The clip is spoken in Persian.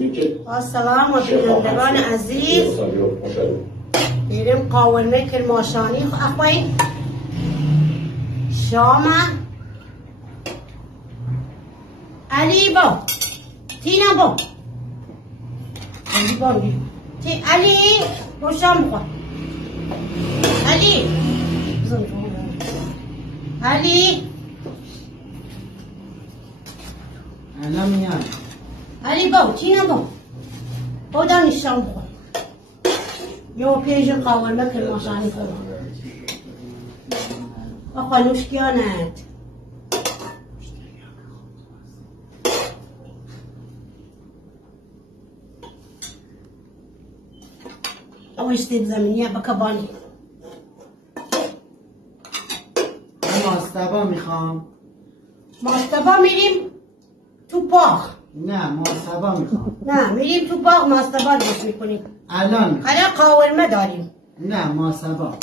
میبینیم که السلام و بینندگان عزیز بریم قاورمه کرماشانی اخوی شامه علی با تینا با علی با علی با شام بخور علی علی الان میاد علی با تینا با دانی شام بخور یو پیش قاورمه کرماشانی خور آقا نوشکیانت او استیب زمینیه بکبانی من ماستبا میخوام ماستبا میریم تو باغ نه ماستبا میخوام نه میریم تو باغ ماستبا درست میکنیم الان حالا قاورمه داریم نه ماستبا